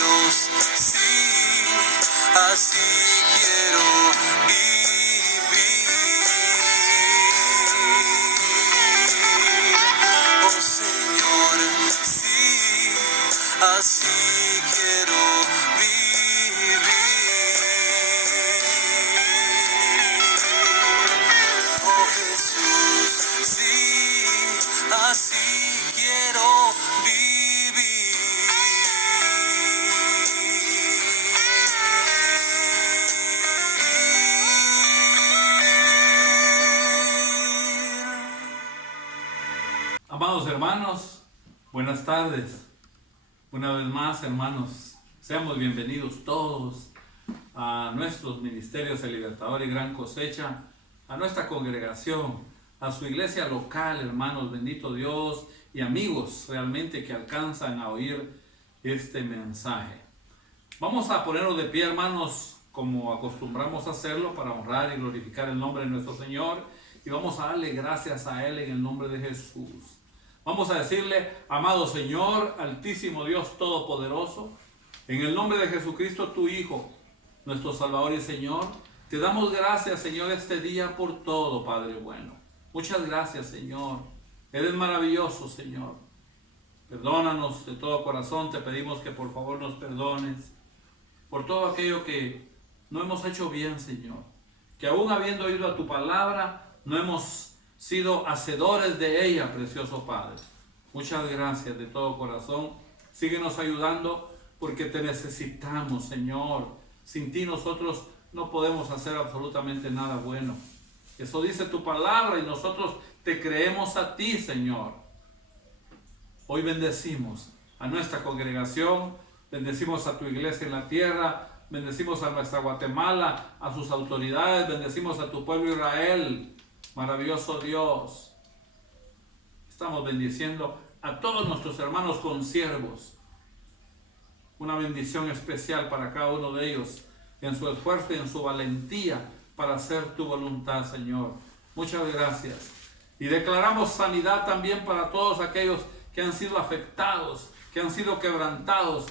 Dios, sí, así quiero vivir. Oh Señor, sí, así quiero vivir. Oh Jesús, sí, así quiero vivir. Amados hermanos, buenas tardes. Una vez más, hermanos, seamos bienvenidos todos a nuestros ministerios El Libertador y Gran Cosecha, a nuestra congregación, a su iglesia local, hermanos, bendito Dios, y amigos realmente que alcanzan a oír este mensaje. Vamos a ponernos de pie, hermanos, como acostumbramos a hacerlo, para honrar y glorificar el nombre de nuestro Señor, y vamos a darle gracias a Él en el nombre de Jesús. Vamos a decirle: amado Señor, altísimo Dios todopoderoso, en el nombre de Jesucristo, tu Hijo, nuestro Salvador y Señor, te damos gracias, Señor, este día por todo, Padre bueno. Muchas gracias, Señor. Eres maravilloso, Señor. Perdónanos de todo corazón, te pedimos que por favor nos perdones por todo aquello que no hemos hecho bien, Señor. Que aún habiendo oído a tu palabra, no hemos sido hacedores de ella, precioso Padre. Muchas gracias de todo corazón. Síguenos ayudando porque te necesitamos, Señor. Sin ti nosotros no podemos hacer absolutamente nada bueno. Eso dice tu palabra y nosotros te creemos a ti, Señor. Hoy bendecimos a nuestra congregación, bendecimos a tu iglesia en la tierra, bendecimos a nuestra Guatemala, a sus autoridades, bendecimos a tu pueblo Israel. Maravilloso Dios. Estamos bendiciendo a todos nuestros hermanos consiervos. Una bendición especial para cada uno de ellos, en su esfuerzo y en su valentía para hacer tu voluntad, Señor. Muchas gracias. Y declaramos sanidad también para todos aquellos que han sido afectados, que han sido quebrantados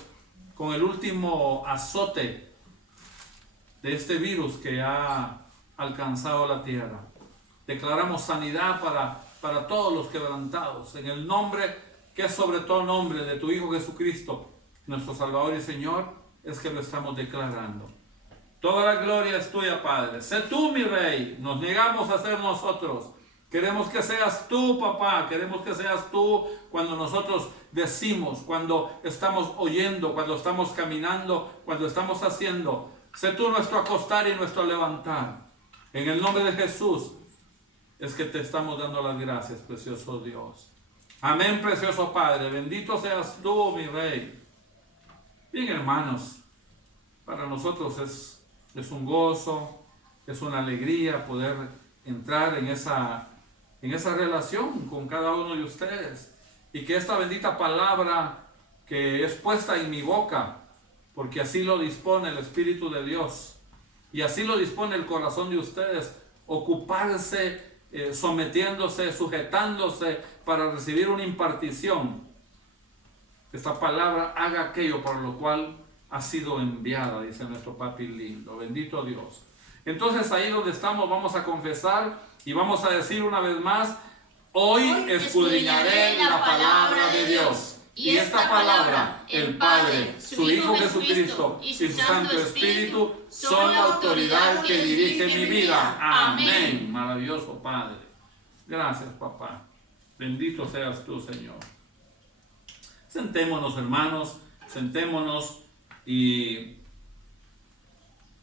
con el último azote de este virus que ha alcanzado la tierra. Declaramos sanidad para todos los quebrantados, en el nombre que es sobre todo nombre de tu Hijo Jesucristo, nuestro Salvador y Señor, es que lo estamos declarando. Toda la gloria es tuya, Padre. Sé tú, mi Rey. Nos negamos a ser nosotros. Queremos que seas tú, papá. Queremos que seas tú cuando nosotros decimos, cuando estamos oyendo, cuando estamos caminando, cuando estamos haciendo. Sé tú nuestro acostar y nuestro levantar. En el nombre de Jesús es que te estamos dando las gracias, precioso Dios. Amén, precioso Padre. Bendito seas tú, mi Rey. Bien, hermanos, para nosotros es un gozo, es una alegría poder entrar en esa relación con cada uno de ustedes. Y que esta bendita palabra que es puesta en mi boca, porque así lo dispone el Espíritu de Dios, y así lo dispone el corazón de ustedes, ocuparse, sometiéndose, sujetándose para recibir una impartición. Esta palabra haga aquello por lo cual ha sido enviada, dice nuestro papi lindo. Bendito Dios. Entonces ahí donde estamos vamos a confesar y vamos a decir una vez más: hoy escudriñaré la palabra de Dios. Y esta palabra, el Padre, su Hijo Jesucristo y su Santo Espíritu son la autoridad que dirige mi vida. Amén. Maravilloso Padre. Gracias, papá. Bendito seas tú, Señor. Sentémonos, hermanos, sentémonos y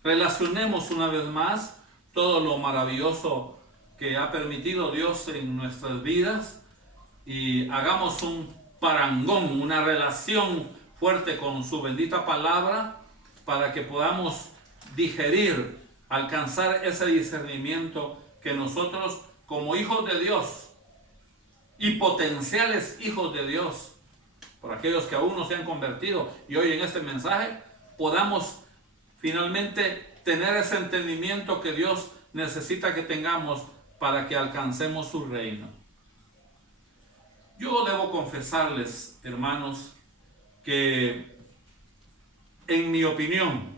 relacionemos una vez más todo lo maravilloso que ha permitido Dios en nuestras vidas y hagamos un parangón, una relación fuerte con su bendita palabra para que podamos digerir, alcanzar ese discernimiento que nosotros como hijos de Dios y potenciales hijos de Dios, por aquellos que aún no se han convertido y hoy en este mensaje podamos finalmente tener ese entendimiento que Dios necesita que tengamos para que alcancemos su reino. Yo debo confesarles, hermanos, que en mi opinión,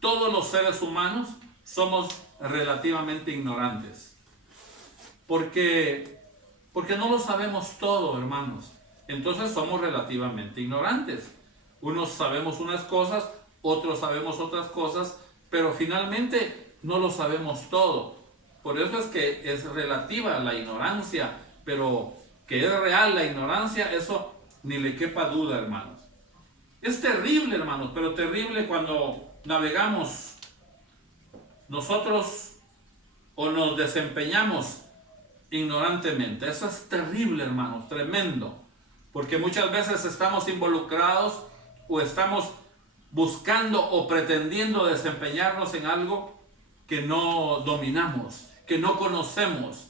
todos los seres humanos somos relativamente ignorantes. Porque no lo sabemos todo, hermanos. Entonces somos relativamente ignorantes. Unos sabemos unas cosas, otros sabemos otras cosas, pero finalmente no lo sabemos todo. Por eso es que es relativa la ignorancia, pero que es real la ignorancia, eso ni le quepa duda, hermanos. Es terrible, hermanos, pero terrible cuando navegamos nosotros o nos desempeñamos ignorantemente. Eso es terrible, hermanos, tremendo, porque muchas veces estamos involucrados o estamos buscando o pretendiendo desempeñarnos en algo que no dominamos, que no conocemos,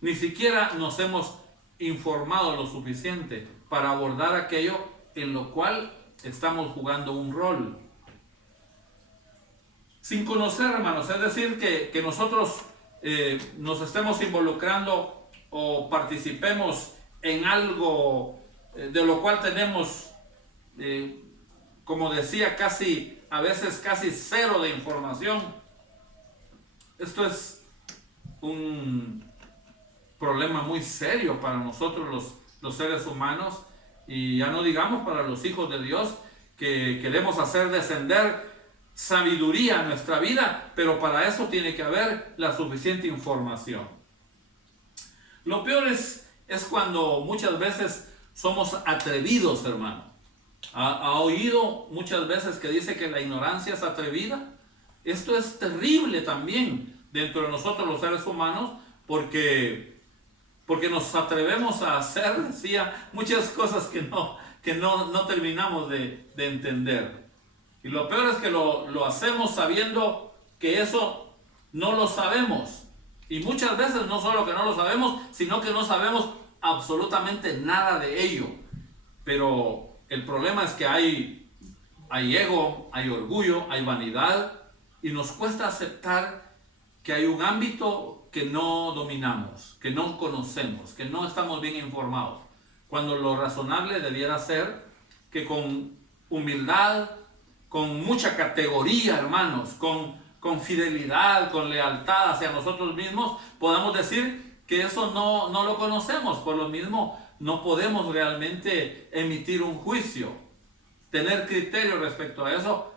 ni siquiera nos hemos informado lo suficiente para abordar aquello en lo cual estamos jugando un rol. Sin conocer, hermanos, es decir, que nosotros nos estemos involucrando o participemos en algo de lo cual tenemos, como decía, a veces casi cero de información. Esto es un problema muy serio para nosotros los seres humanos, y ya no digamos para los hijos de Dios, que queremos hacer descender sabiduría a nuestra vida, pero para eso tiene que haber la suficiente información. Lo peor es cuando muchas veces somos atrevidos, hermano. ¿Ha oído muchas veces que dice que la ignorancia es atrevida? Esto es terrible también dentro de nosotros los seres humanos, porque nos atrevemos a hacer, decía, muchas cosas que no terminamos de entender. Y lo peor es que lo hacemos sabiendo que eso no lo sabemos. Y muchas veces no solo que no lo sabemos, sino que no sabemos absolutamente nada de ello. Pero el problema es que hay ego, hay orgullo, hay vanidad, y nos cuesta aceptar que hay un ámbito que no dominamos, que no conocemos, que no estamos bien informados. Cuando lo razonable debiera ser que con humildad, con mucha categoría, hermanos, con fidelidad, con lealtad hacia nosotros mismos, podamos decir que eso no lo conocemos. Por lo mismo, no podemos realmente emitir un juicio, tener criterio respecto a eso,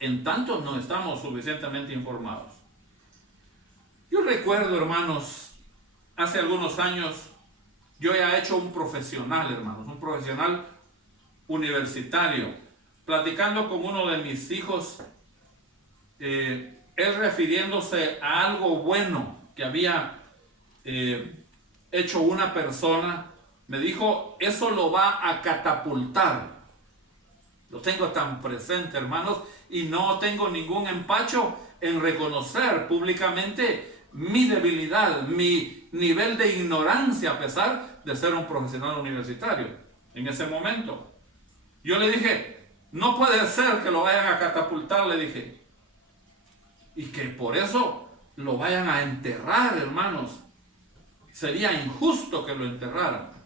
en tanto no estamos suficientemente informados. Yo recuerdo, hermanos, hace algunos años, yo ya he hecho un profesional, hermanos, un profesional universitario, platicando con uno de mis hijos, él refiriéndose a algo bueno que había hecho una persona, me dijo, eso lo va a catapultar. Lo tengo tan presente, hermanos, y no tengo ningún empacho en reconocer públicamente mi debilidad, mi nivel de ignorancia, a pesar de ser un profesional universitario. En ese momento, yo le dije, no puede ser que lo vayan a catapultar, le dije, y que por eso lo vayan a enterrar, hermanos. Sería injusto que lo enterraran.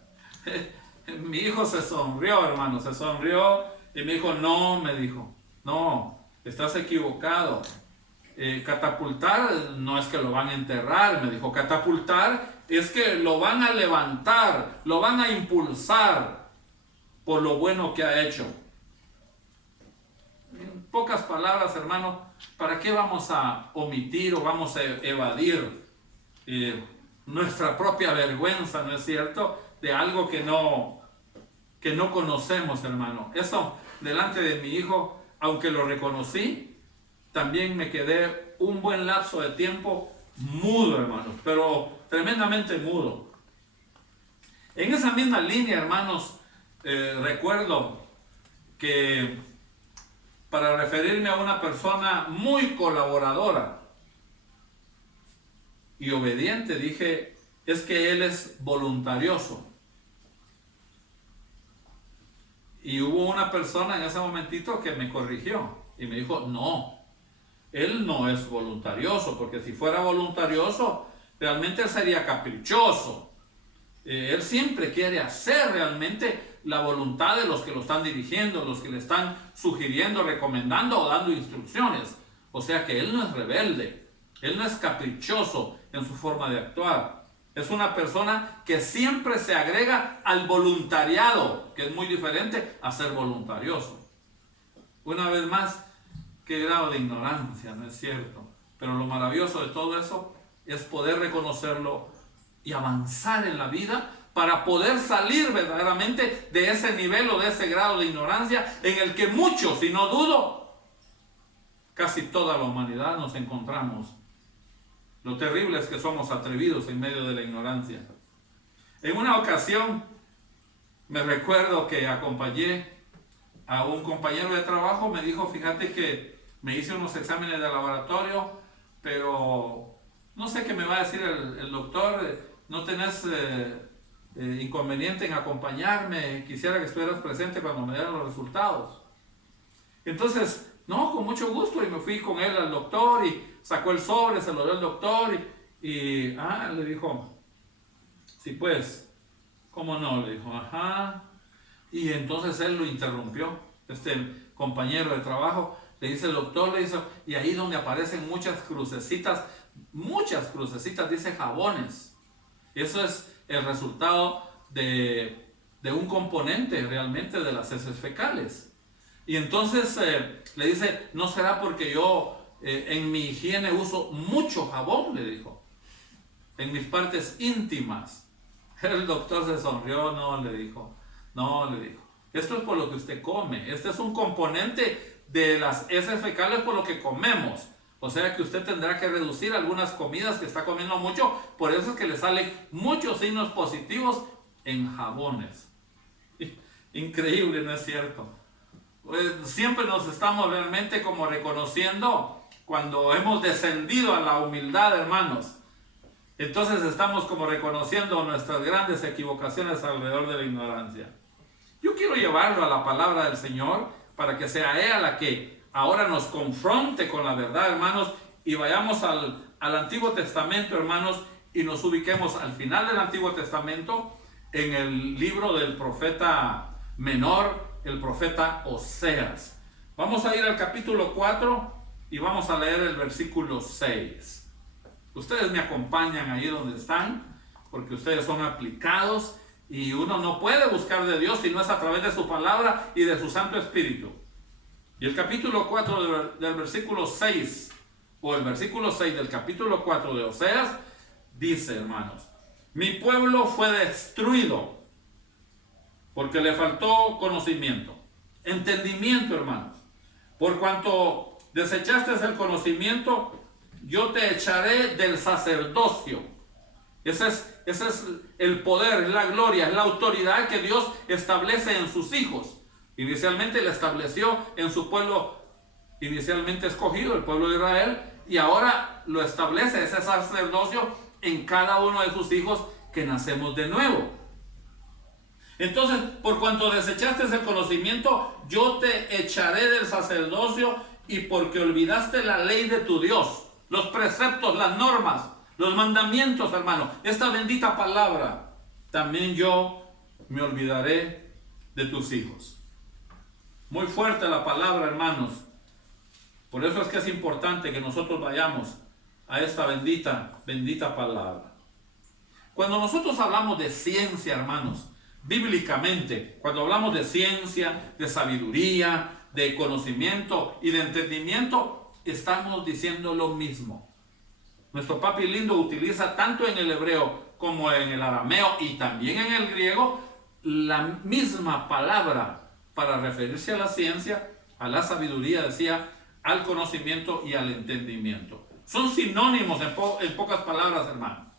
Mi hijo se sonrió, hermano, se sonrió y me dijo, no, me dijo, no, estás equivocado. Catapultar no es que lo van a enterrar, me dijo, catapultar es que lo van a levantar, lo van a impulsar por lo bueno que ha hecho. En pocas palabras, hermano, ¿para qué vamos a omitir o vamos a evadir nuestra propia vergüenza, no es cierto?, de algo que no conocemos, hermano. Eso, delante de mi hijo, aunque lo reconocí, también me quedé un buen lapso de tiempo mudo, hermanos, pero tremendamente mudo. En esa misma línea, hermanos, recuerdo que para referirme a una persona muy colaboradora y obediente, dije, es que él es voluntarioso. Y hubo una persona en ese momentito que me corrigió y me dijo, no, él no es voluntarioso, porque si fuera voluntarioso, realmente él sería caprichoso. Él siempre quiere hacer realmente la voluntad de los que lo están dirigiendo, los que le están sugiriendo, recomendando o dando instrucciones. O sea que Él no es rebelde, Él no es caprichoso en su forma de actuar. Es una persona que siempre se agrega al voluntariado, que es muy diferente a ser voluntarioso. Una vez más, qué grado de ignorancia, ¿no es cierto? Pero lo maravilloso de todo eso es poder reconocerlo y avanzar en la vida para poder salir verdaderamente de ese nivel o de ese grado de ignorancia en el que muchos, y no dudo, casi toda la humanidad nos encontramos. Lo terrible es que somos atrevidos en medio de la ignorancia. En una ocasión me recuerdo que acompañé a un compañero de trabajo, me dijo, fíjate que me hice unos exámenes de laboratorio, pero no sé qué me va a decir el doctor, no tenés inconveniente en acompañarme, quisiera que estuvieras presente cuando me dieran los resultados. Entonces, no, con mucho gusto, y me fui con él al doctor y sacó el sobre, se lo dio al doctor le dijo, sí pues, ¿cómo no? Le dijo, ajá. Y entonces él lo interrumpió, este compañero de trabajo, le dice el doctor, le dice, y ahí donde aparecen muchas crucecitas, dice jabones. Eso es el resultado de un componente realmente de las heces fecales. Y entonces le dice, ¿no será porque yo en mi higiene uso mucho jabón? Le dijo, en mis partes íntimas. El doctor se sonrió, no, le dijo, esto es por lo que usted come, este es un componente de las heces fecales por lo que comemos. O sea que usted tendrá que reducir algunas comidas que está comiendo mucho, por eso es que le salen muchos signos positivos en jabones. Increíble, ¿no es cierto? Siempre nos estamos realmente como reconociendo cuando hemos descendido a la humildad, hermanos. Entonces estamos como reconociendo nuestras grandes equivocaciones alrededor de la ignorancia. Yo quiero llevarlo a la palabra del Señor para que sea ella la que ahora nos confronte con la verdad, hermanos, y vayamos al Antiguo Testamento, hermanos, y nos ubiquemos al final del Antiguo Testamento en el libro del profeta menor, el profeta Oseas. Vamos a ir al capítulo 4 y vamos a leer el versículo 6. Ustedes me acompañan ahí donde están, porque ustedes son aplicados y uno no puede buscar de Dios si no es a través de su palabra y de su Santo Espíritu. Y el capítulo 4 del versículo 6, o el versículo 6 del capítulo 4 de Oseas, dice, hermanos, mi pueblo fue destruido porque le faltó conocimiento, entendimiento, hermanos. Por cuanto desechaste el conocimiento, yo te echaré del sacerdocio. Ese es el poder, es la gloria, es la autoridad que Dios establece en sus hijos. Inicialmente le estableció en su pueblo inicialmente escogido, el pueblo de Israel, y ahora lo establece ese sacerdocio en cada uno de sus hijos que nacemos de nuevo. Entonces, por cuanto desechaste el conocimiento, yo te echaré del sacerdocio, y porque olvidaste la ley de tu Dios, los preceptos, las normas, los mandamientos, hermano, esta bendita palabra, también yo me olvidaré de tus hijos. Muy fuerte la palabra, hermanos. Por eso es que es importante que nosotros vayamos a esta bendita palabra. Cuando nosotros hablamos de ciencia, hermanos, bíblicamente, cuando hablamos de ciencia, de sabiduría, de conocimiento y de entendimiento, estamos diciendo lo mismo. Nuestro papi lindo utiliza tanto en el hebreo como en el arameo y también en el griego la misma palabra para referirse a la ciencia, a la sabiduría, decía, al conocimiento y al entendimiento. Son sinónimos en pocas palabras, hermano.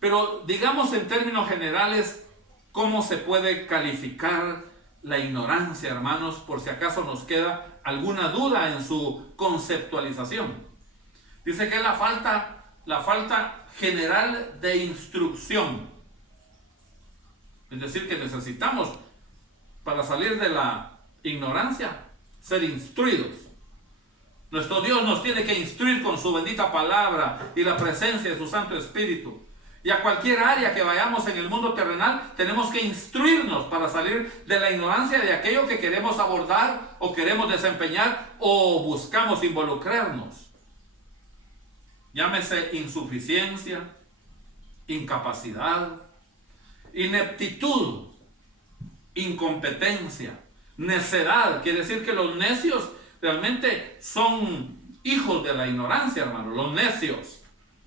Pero digamos en términos generales, ¿cómo se puede calificar la ignorancia, hermanos? Por si acaso nos queda alguna duda en su conceptualización. Dice que es la falta general de instrucción. Es decir, que necesitamos, para salir de la ignorancia, ser instruidos. Nuestro Dios nos tiene que instruir con su bendita palabra y la presencia de su Santo Espíritu. Y a cualquier área que vayamos en el mundo terrenal, tenemos que instruirnos para salir de la ignorancia de aquello que queremos abordar o queremos desempeñar o buscamos involucrarnos. Llámese insuficiencia, incapacidad, ineptitud, incompetencia, necedad. Quiere decir que los necios realmente son hijos de la ignorancia, hermano, los necios.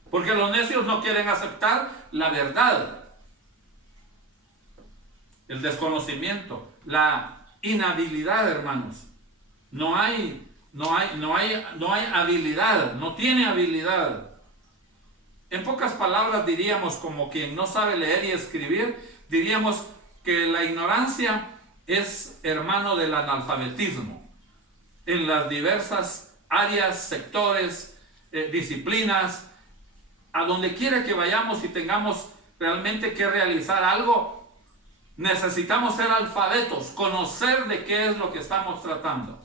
Porque los necios no quieren aceptar la verdad, el desconocimiento, la inhabilidad, hermanos. No hay habilidad, no tiene habilidad. En pocas palabras diríamos, como quien no sabe leer y escribir, diríamos que la ignorancia es hermano del analfabetismo en las diversas áreas, sectores, disciplinas. A donde quiera que vayamos y tengamos realmente que realizar algo, necesitamos ser alfabetos, conocer de qué es lo que estamos tratando.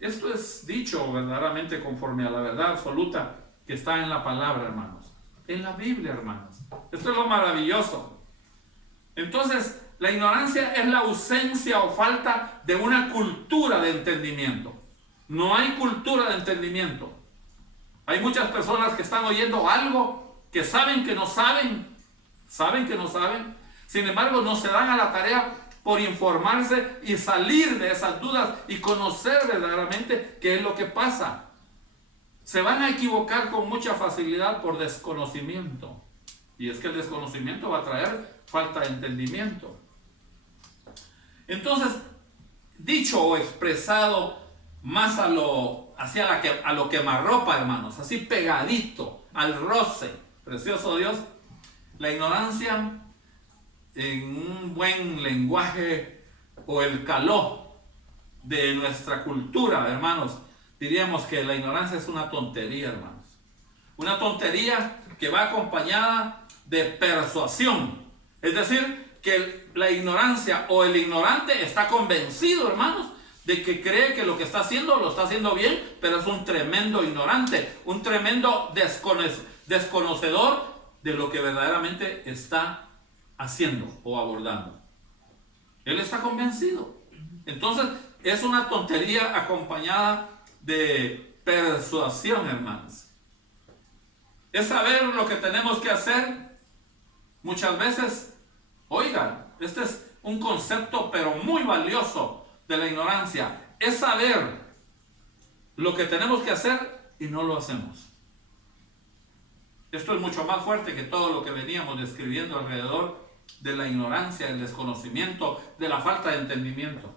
Esto es dicho verdaderamente conforme a la verdad absoluta que está en la palabra, hermanos. En la Biblia, hermanos. Esto es lo maravilloso. Entonces, la ignorancia es la ausencia o falta de una cultura de entendimiento. No hay cultura de entendimiento. Hay muchas personas que están oyendo algo que saben que no saben, sin embargo no se dan a la tarea por informarse y salir de esas dudas y conocer verdaderamente qué es lo que pasa. Se van a equivocar con mucha facilidad por desconocimiento. Y es que el desconocimiento va a traer falta de entendimiento. Entonces, dicho o expresado más a lo quemarropa, hermanos, así pegadito al roce, precioso Dios, la ignorancia en un buen lenguaje o el caló de nuestra cultura, hermanos, diríamos que la ignorancia es una tontería, hermanos. Una tontería que va acompañada de persuasión. Es decir, que la ignorancia o el ignorante está convencido, hermanos, de que cree que lo que está haciendo lo está haciendo bien, pero es un tremendo ignorante, un tremendo desconocedor de lo que verdaderamente está haciendo o abordando. Él está convencido. Entonces, es una tontería acompañada de persuasión, hermanos. Es saber lo que tenemos que hacer. Muchas veces, oigan, este es un concepto pero muy valioso de la ignorancia. Es saber lo que tenemos que hacer y no lo hacemos. Esto es mucho más fuerte que todo lo que veníamos describiendo alrededor de la ignorancia, del desconocimiento, de la falta de entendimiento.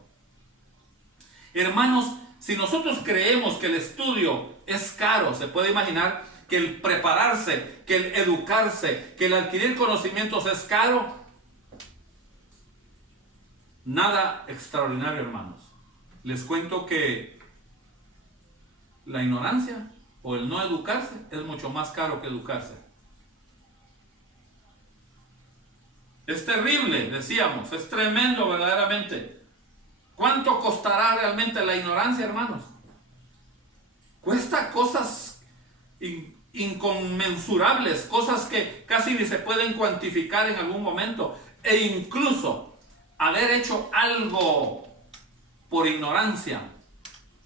Hermanos, si nosotros creemos que el estudio es caro, se puede imaginar que el prepararse, que el educarse, que el adquirir conocimientos es caro. Nada extraordinario, hermanos. Les cuento que la ignorancia o el no educarse es mucho más caro que educarse. Es terrible, decíamos, es tremendo verdaderamente. ¿Cuánto costará realmente la ignorancia, hermanos? Cuesta cosas inconmensurables, cosas que casi ni se pueden cuantificar en algún momento. E incluso haber hecho algo por ignorancia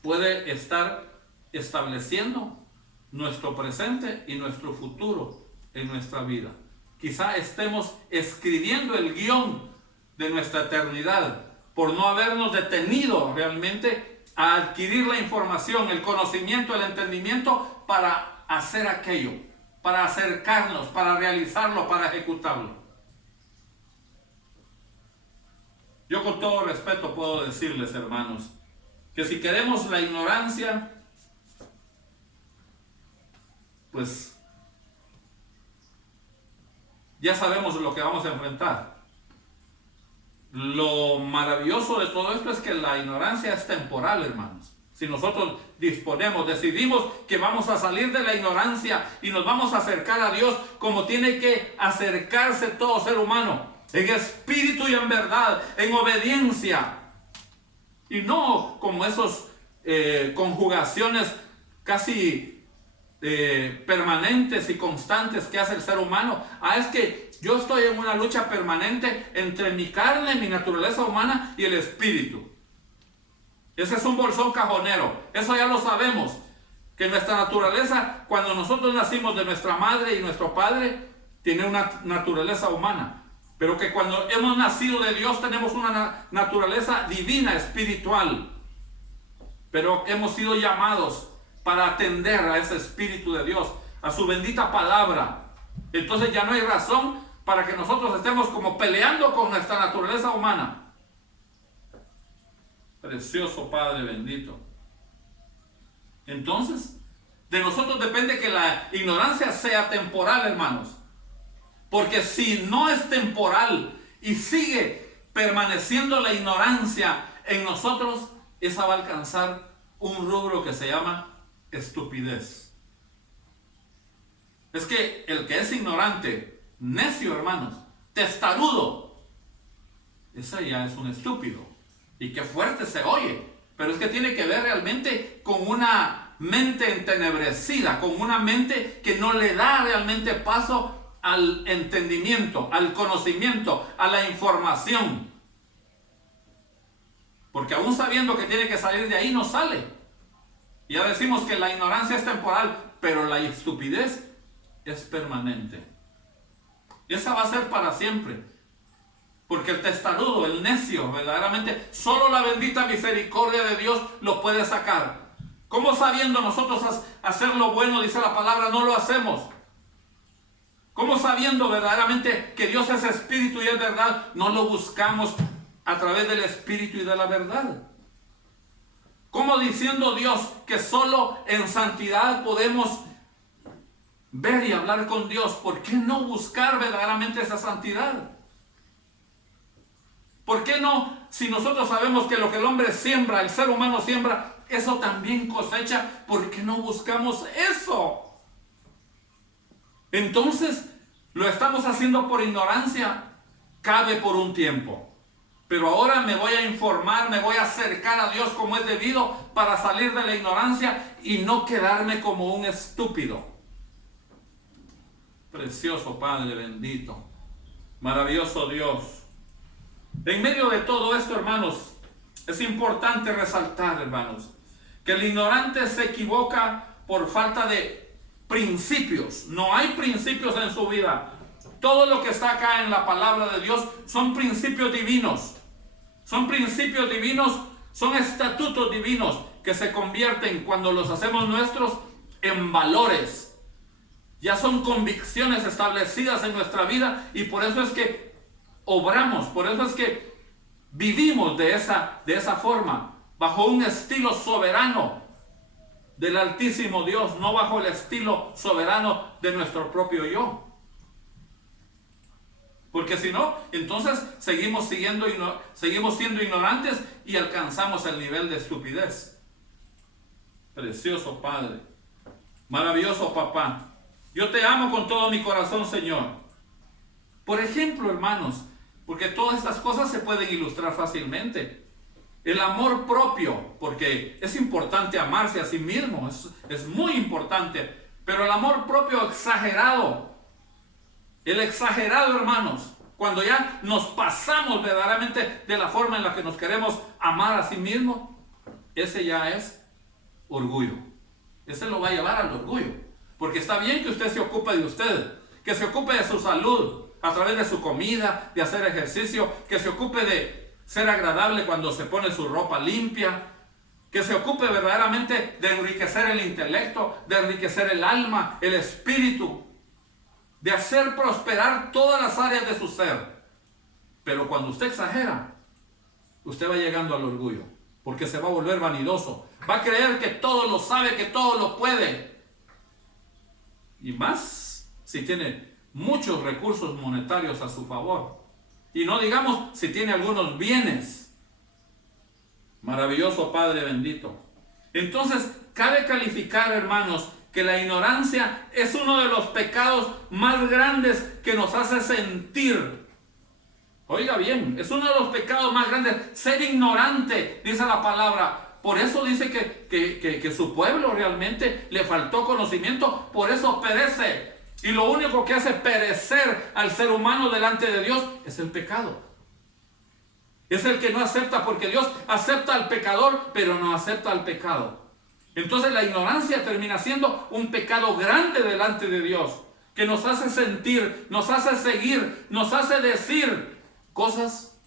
puede estar estableciendo nuestro presente y nuestro futuro en nuestra vida. Quizá estemos escribiendo el guión de nuestra eternidad por no habernos detenido realmente a adquirir la información, el conocimiento, el entendimiento para hacer aquello, para acercarnos, para realizarlo, para ejecutarlo. Yo con todo respeto puedo decirles, hermanos, que si queremos la ignorancia, pues ya sabemos lo que vamos a enfrentar. Lo maravilloso de todo esto es que la ignorancia es temporal, hermanos. Si nosotros decidimos que vamos a salir de la ignorancia y nos vamos a acercar a Dios como tiene que acercarse todo ser humano, en espíritu y en verdad, en obediencia, y no como esos conjugaciones casi permanentes y constantes que hace el ser humano. Es que yo estoy en una lucha permanente entre mi carne, mi naturaleza humana y el espíritu. Ese es un bolsón cajonero, eso ya lo sabemos, que nuestra naturaleza, cuando nosotros nacimos de nuestra madre y nuestro padre, tiene una naturaleza humana, pero que cuando hemos nacido de Dios tenemos una naturaleza divina, espiritual, pero hemos sido llamados para atender a ese Espíritu de Dios, a su bendita palabra. Entonces ya no hay razón para que nosotros estemos como peleando con nuestra naturaleza humana. Precioso Padre bendito. Entonces, de nosotros depende que la ignorancia sea temporal, hermanos. Porque si no es temporal y sigue permaneciendo la ignorancia en nosotros, esa va a alcanzar un rubro que se llama estupidez. Es que el que es ignorante, necio, hermanos, testarudo, ese ya es un estúpido. Y qué fuerte se oye, pero es que tiene que ver realmente con una mente entenebrecida, con una mente que no le da realmente paso al entendimiento, al conocimiento, a la información. Porque aún sabiendo que tiene que salir de ahí, no sale. Ya decimos que la ignorancia es temporal, pero la estupidez es permanente. Esa va a ser para siempre. Porque el testarudo, el necio, verdaderamente, solo la bendita misericordia de Dios lo puede sacar. ¿Cómo sabiendo nosotros hacer lo bueno, dice la palabra, no lo hacemos? ¿Cómo sabiendo verdaderamente que Dios es espíritu y es verdad, no lo buscamos a través del espíritu y de la verdad? ¿Cómo diciendo Dios que solo en santidad podemos ver y hablar con Dios? ¿Por qué no buscar verdaderamente esa santidad? ¿Por qué no? Si nosotros sabemos que lo que el hombre siembra, el ser humano siembra, eso también cosecha, ¿por qué no buscamos eso? Entonces, lo estamos haciendo por ignorancia, cabe por un tiempo. Pero ahora me voy a informar, me voy a acercar a Dios como es debido para salir de la ignorancia y no quedarme como un estúpido. Precioso Padre bendito, maravilloso Dios. En medio de todo esto, hermanos, es importante resaltar, hermanos, que el ignorante se equivoca por falta de principios. No hay principios en su vida. Todo lo que está acá en la palabra de Dios son principios divinos. Son principios divinos, son estatutos divinos que se convierten cuando los hacemos nuestros en valores. Ya son convicciones establecidas en nuestra vida y por eso es que obramos, por eso es que vivimos de esa forma, bajo un estilo soberano del Altísimo Dios, no bajo el estilo soberano de nuestro propio yo. Porque si no, entonces seguimos siendo ignorantes y alcanzamos el nivel de estupidez. Precioso Padre, maravilloso Papá, yo te amo con todo mi corazón, Señor. Por ejemplo, hermanos, porque todas estas cosas se pueden ilustrar fácilmente. El amor propio, porque es importante amarse a sí mismo, es muy importante, pero el amor propio exagerado, el exagerado, hermanos, cuando ya nos pasamos verdaderamente de la forma en la que nos queremos amar a sí mismo, ese ya es orgullo. Ese lo va a llevar al orgullo, porque está bien que usted se ocupe de usted, que se ocupe de su salud, a través de su comida, de hacer ejercicio, que se ocupe de ser agradable cuando se pone su ropa limpia, que se ocupe verdaderamente de enriquecer el intelecto, de enriquecer el alma, el espíritu, de hacer prosperar todas las áreas de su ser. Pero cuando usted exagera, usted va llegando al orgullo, porque se va a volver vanidoso, va a creer que todo lo sabe, que todo lo puede, y más si tiene muchos recursos monetarios a su favor. Y no digamos si tiene algunos bienes. Maravilloso Padre bendito. Entonces, cabe calificar, hermanos, que la ignorancia es uno de los pecados más grandes que nos hace sentir. Oiga bien, es uno de los pecados más grandes. Ser ignorante, dice la palabra, Por eso dice que su pueblo realmente le faltó conocimiento, por eso perece. Y lo único que hace perecer al ser humano delante de Dios es el pecado. Es el que no acepta, porque Dios acepta al pecador, pero no acepta al pecado. Entonces la ignorancia termina siendo un pecado grande delante de Dios, que nos hace sentir, nos hace seguir, nos hace decir cosas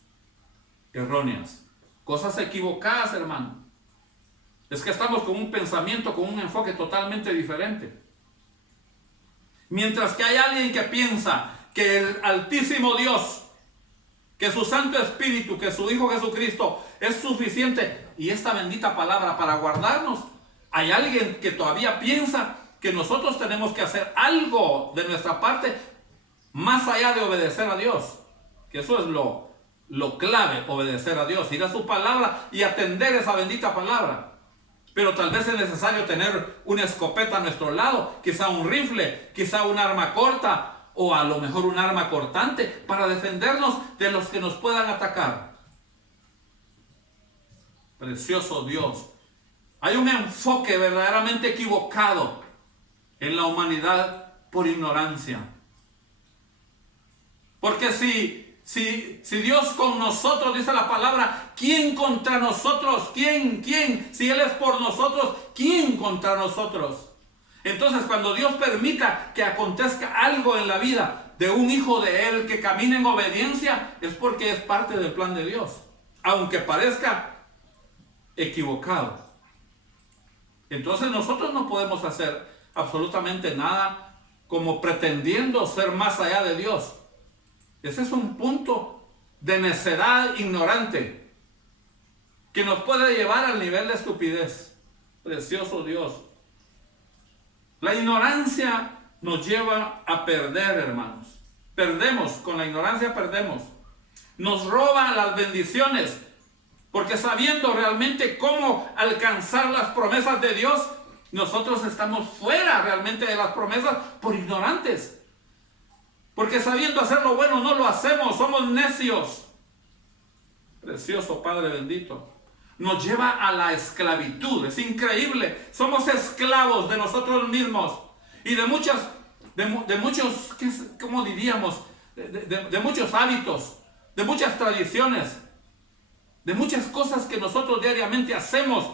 erróneas, cosas equivocadas, hermano. Es que estamos con un pensamiento, con un enfoque totalmente diferente. Mientras que hay alguien que piensa que el Altísimo Dios, que su Santo Espíritu, que su Hijo Jesucristo es suficiente y esta bendita palabra para guardarnos, hay alguien que todavía piensa que nosotros tenemos que hacer algo de nuestra parte más allá de obedecer a Dios. Que eso es lo clave, obedecer a Dios, ir a su palabra y atender esa bendita palabra. Pero tal vez es necesario tener una escopeta a nuestro lado, quizá un rifle, quizá un arma corta o a lo mejor un arma cortante para defendernos de los que nos puedan atacar. Precioso Dios. Hay un enfoque verdaderamente equivocado en la humanidad por ignorancia. Porque si Dios con nosotros, dice la palabra, ¿quién contra nosotros? ¿Quién? Si Él es por nosotros, ¿quién contra nosotros? Entonces, cuando Dios permita que acontezca algo en la vida de un hijo de Él que camine en obediencia, es porque es parte del plan de Dios, aunque parezca equivocado. Entonces nosotros no podemos hacer absolutamente nada como pretendiendo ser más allá de Dios. Ese es un punto de necedad ignorante que nos puede llevar al nivel de estupidez. Precioso Dios. La ignorancia nos lleva a perder, hermanos. Perdemos, con la ignorancia perdemos. Nos roba las bendiciones, porque sabiendo realmente cómo alcanzar las promesas de Dios, nosotros estamos fuera realmente de las promesas por ignorantes. Porque sabiendo hacer lo bueno no lo hacemos, somos necios. Precioso Padre bendito. Nos lleva a la esclavitud, es increíble. Somos esclavos de nosotros mismos y de muchos, ¿cómo diríamos? De muchos hábitos, de muchas tradiciones, de muchas cosas que nosotros diariamente hacemos.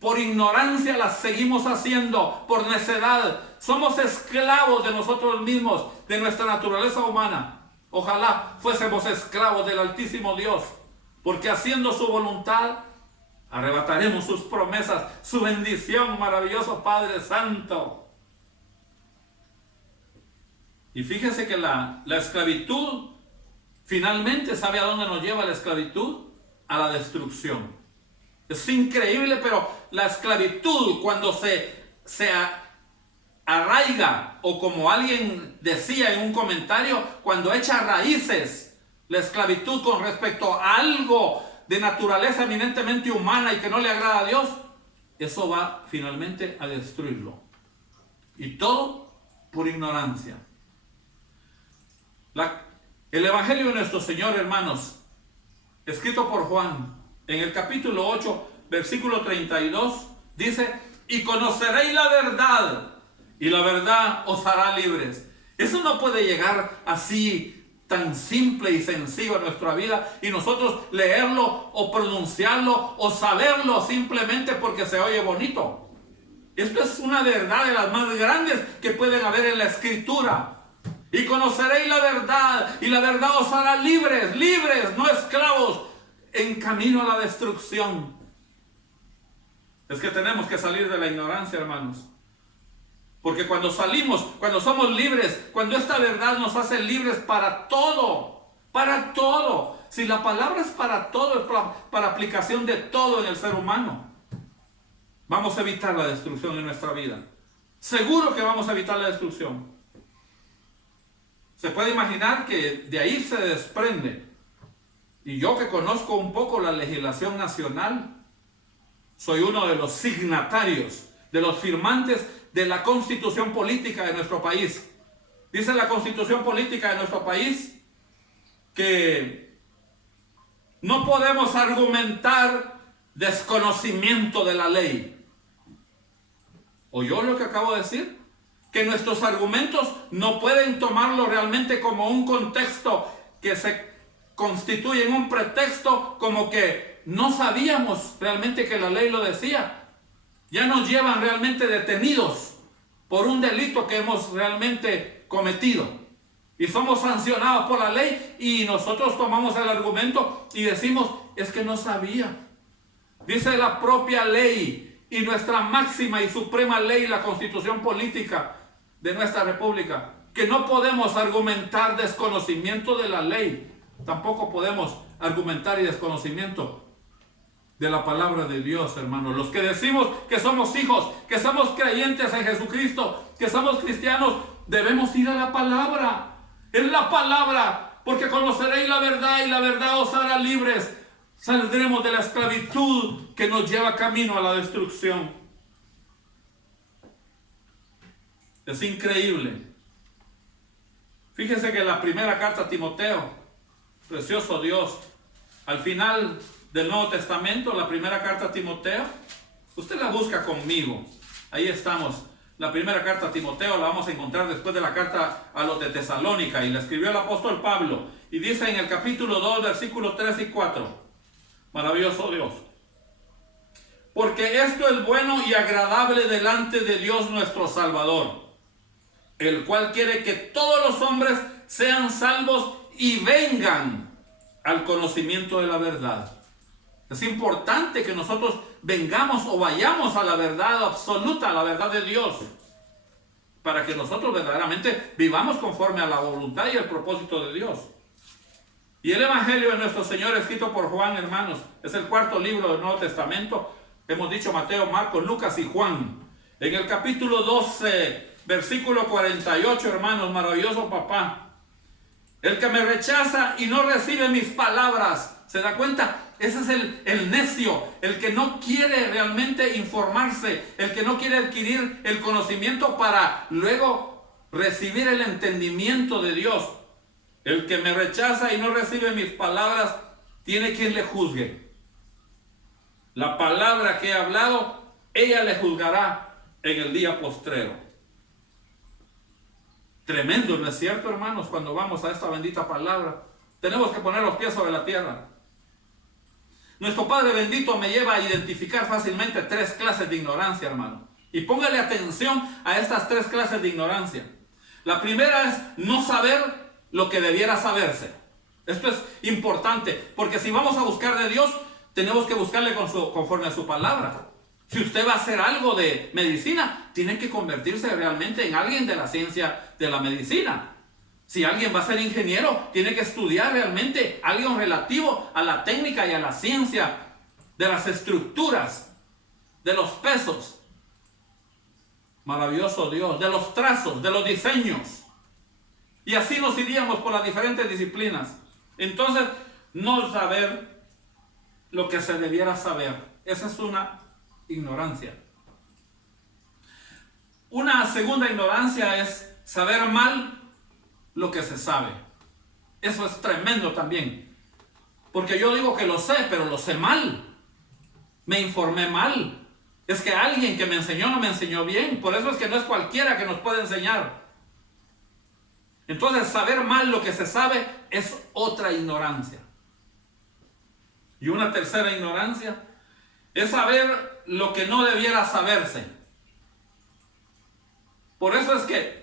Por ignorancia las seguimos haciendo, por necedad. Somos esclavos de nosotros mismos, de nuestra naturaleza humana. Ojalá fuésemos esclavos del Altísimo Dios, porque haciendo su voluntad, arrebataremos sus promesas, su bendición, maravilloso Padre Santo. Y fíjese que la esclavitud, finalmente, ¿sabe a dónde nos lleva la esclavitud? A la destrucción. Es increíble, pero la esclavitud, cuando se arraiga, o como alguien decía en un comentario, cuando echa raíces, la esclavitud con respecto a algo de naturaleza eminentemente humana y que no le agrada a Dios, eso va finalmente a destruirlo. Y todo por ignorancia. El Evangelio de nuestro Señor, hermanos, escrito por Juan, en el capítulo 8, versículo 32, dice: y conoceréis la verdad, y la verdad os hará libres. Eso no puede llegar así tan simple y sencillo a nuestra vida y nosotros leerlo o pronunciarlo o saberlo simplemente porque se oye bonito. Esto es una verdad de las más grandes que pueden haber en la Escritura. Y conoceréis la verdad, y la verdad os hará libres, no esclavos, en camino a la destrucción. Es que tenemos que salir de la ignorancia, hermanos. Porque cuando salimos, cuando somos libres, cuando esta verdad nos hace libres para todo, si la palabra es para todo, es para aplicación de todo en el ser humano, vamos a evitar la destrucción en nuestra vida. Seguro que vamos a evitar la destrucción. Se puede imaginar que de ahí se desprende. Y yo, que conozco un poco la legislación nacional, soy uno de los signatarios, de los firmantes de la Constitución Política de nuestro país. Dice la Constitución Política de nuestro país que no podemos argumentar desconocimiento de la ley. ¿Oyó lo que acabo de decir? Que nuestros argumentos no pueden tomarlo realmente como un contexto que se constituye en un pretexto, como que no sabíamos realmente que la ley lo decía. Ya nos llevan realmente detenidos por un delito que hemos realmente cometido. Y somos sancionados por la ley y nosotros tomamos el argumento y decimos, es que no sabía. Dice la propia ley y nuestra máxima y suprema ley, la Constitución Política de nuestra República, que no podemos argumentar desconocimiento de la ley. Tampoco podemos argumentar y desconocimiento de la palabra de Dios, hermanos. Los que decimos que somos hijos, que somos creyentes en Jesucristo, que somos cristianos, debemos ir a la palabra. Es la palabra, porque conoceréis la verdad y la verdad os hará libres. Saldremos de la esclavitud que nos lleva camino a la destrucción. Es increíble. Fíjense que la primera carta a Timoteo, precioso Dios, al final del Nuevo Testamento, la primera carta a Timoteo, usted la busca conmigo. Ahí estamos. La primera carta a Timoteo la vamos a encontrar después de la carta a los de Tesalónica, y la escribió el apóstol Pablo. Y dice en el capítulo 2, versículos 3 y 4. Maravilloso Dios. Porque esto es bueno y agradable delante de Dios nuestro Salvador, el cual quiere que todos los hombres sean salvos y vengan al conocimiento de la verdad. Es importante que nosotros vengamos o vayamos a la verdad absoluta, a la verdad de Dios, para que nosotros verdaderamente vivamos conforme a la voluntad y el propósito de Dios. Y el Evangelio de nuestro Señor, escrito por Juan, hermanos, es el cuarto libro del Nuevo Testamento. Hemos dicho Mateo, Marcos, Lucas y Juan. En el capítulo 12, versículo 48, hermanos, maravilloso papá. El que me rechaza y no recibe mis palabras, ¿se da cuenta? Ese es el necio, el que no quiere realmente informarse, el que no quiere adquirir el conocimiento para luego recibir el entendimiento de Dios. El que me rechaza y no recibe mis palabras, tiene quien le juzgue. La palabra que he hablado, ella le juzgará en el día postrero. Tremendo, ¿no es cierto, hermanos? Cuando vamos a esta bendita palabra, tenemos que poner los pies sobre la tierra. Nuestro Padre bendito me lleva a identificar fácilmente tres clases de ignorancia, hermano. Y póngale atención a estas tres clases de ignorancia. La primera es no saber lo que debiera saberse. Esto es importante, porque si vamos a buscar de Dios, tenemos que buscarle conforme a su palabra. Si usted va a hacer algo de medicina, tiene que convertirse realmente en alguien de la ciencia de la medicina. Si alguien va a ser ingeniero, tiene que estudiar realmente algo relativo a la técnica y a la ciencia de las estructuras, de los pesos. Maravilloso Dios, de los trazos, de los diseños. Y así nos iríamos por las diferentes disciplinas. Entonces, no saber lo que se debiera saber. Esa es una ignorancia. Una segunda ignorancia es saber mal lo que se sabe. Eso es tremendo también. Porque yo digo que lo sé, pero lo sé mal. Me informé mal. Es que alguien que me enseñó no me enseñó bien. Por eso es que no es cualquiera que nos puede enseñar. Entonces, saber mal lo que se sabe es otra ignorancia. Y una tercera ignorancia es saber lo que no debiera saberse. Por eso es que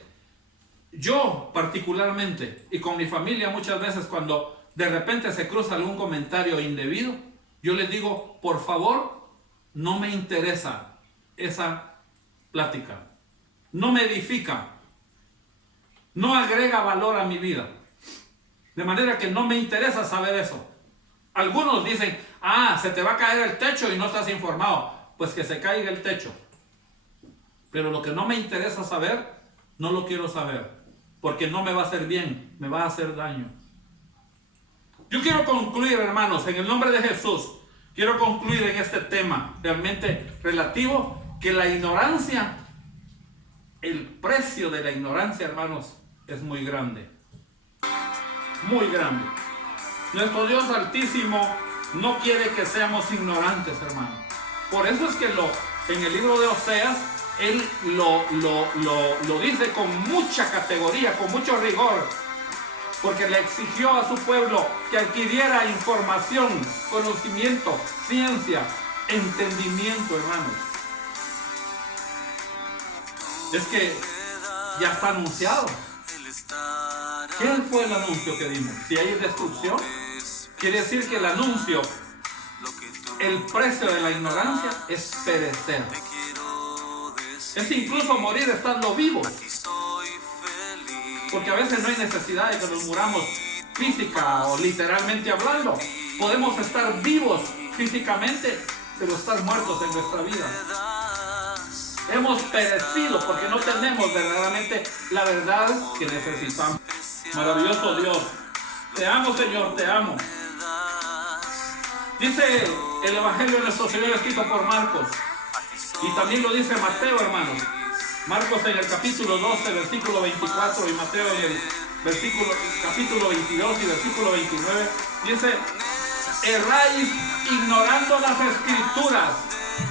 yo particularmente y con mi familia muchas veces cuando de repente se cruza algún comentario indebido, yo les digo, por favor, no me interesa esa plática. No me edifica. No agrega valor a mi vida. De manera que no me interesa saber eso. Algunos dicen, se te va a caer el techo y no estás informado. Pues que se caiga el techo. Pero lo que no me interesa saber, no lo quiero saber. Porque no me va a hacer bien, me va a hacer daño. Yo quiero concluir, hermanos, en el nombre de Jesús. Quiero concluir en este tema realmente relativo, que la ignorancia, el precio de la ignorancia, hermanos, es muy grande. Muy grande. Nuestro Dios Altísimo no quiere que seamos ignorantes, hermano. Por eso es que en el libro de Oseas, él lo dice con mucha categoría, con mucho rigor, porque le exigió a su pueblo que adquiriera información, conocimiento, ciencia, entendimiento, hermanos. Es que ya está anunciado. ¿Qué fue el anuncio que dimos? Si hay destrucción, quiere decir que el anuncio, el precio de la ignorancia es perecer. Es incluso morir estando vivos. Porque a veces no hay necesidad de que nos muramos física o literalmente hablando. Podemos estar vivos físicamente, pero estar muertos en nuestra vida. Hemos perecido porque no tenemos verdaderamente la verdad que necesitamos. Maravilloso Dios. Te amo, Señor, te amo. Dice el Evangelio de nuestro Señor escrito por Marcos. Y también lo dice Mateo, hermanos. Marcos en el capítulo 12, versículo 24, y Mateo en el capítulo 22 y versículo 29, dice: erráis ignorando las escrituras.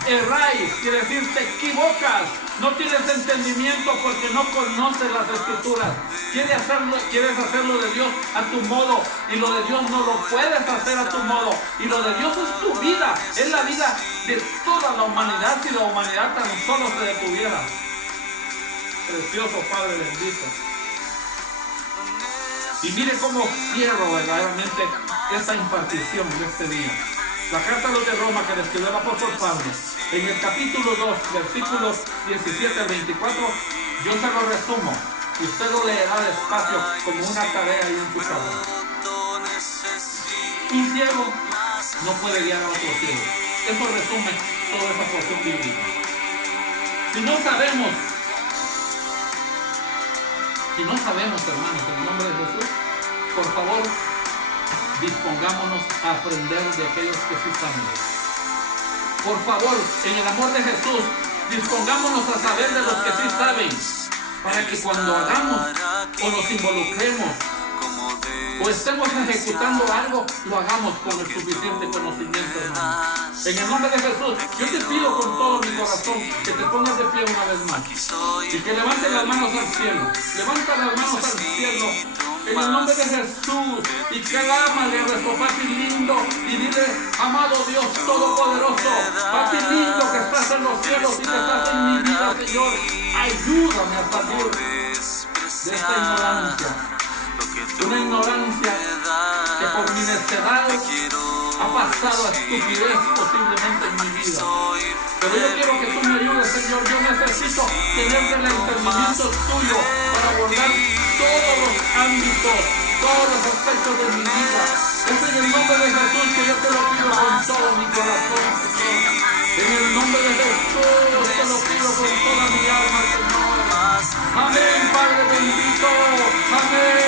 Erráis, quiere decir te equivocas, no tienes entendimiento porque no conoces las escrituras. Quieres hacerlo de Dios a tu modo, y lo de Dios no lo puedes hacer a tu modo, y lo de Dios es tu vida, es la vida de toda la humanidad. Si la humanidad tan solo se detuviera. Precioso Padre bendito. Y mire cómo cierro verdaderamente esta impartición de este día. La carta a los de Roma que le escribió el apóstol Pablo, en el capítulo 2, versículos 17 al 24, yo se lo resumo y usted lo leerá despacio como una tarea ahí en su casa. Un ciego no puede guiar a otro ciego. Eso resume toda esa porción bíblica. Si no sabemos, hermanos, en el nombre de Jesús, por favor, dispongámonos a aprender de aquellos que sí saben. Por favor, en el amor de Jesús, dispongámonos a saber de los que sí saben, para que cuando hagamos o nos involucremos o estemos ejecutando algo, lo hagamos con el suficiente conocimiento, hermano. En el nombre de Jesús, yo te pido con todo mi corazón que te pongas de pie una vez más y que levantes las manos al cielo. Levanta las manos al cielo en el nombre de Jesús y clámale a nuestro Papi lindo y dile: amado Dios Todopoderoso, Papi lindo que estás en los cielos y que estás en mi vida, Señor, ayúdame a salir de esta ignorancia. Una ignorancia que por mi necedad ha pasado a estupidez posiblemente en mi vida. Pero yo quiero que tú me ayudes, Señor. Yo necesito tener el entendimiento tuyo para abordar todos los ámbitos, todos los aspectos de mi vida. Es en el nombre de Jesús que yo te lo pido con todo mi corazón, Señor. En el nombre de Jesús te lo pido con toda mi alma, Señor. Amén, Padre bendito. Amén.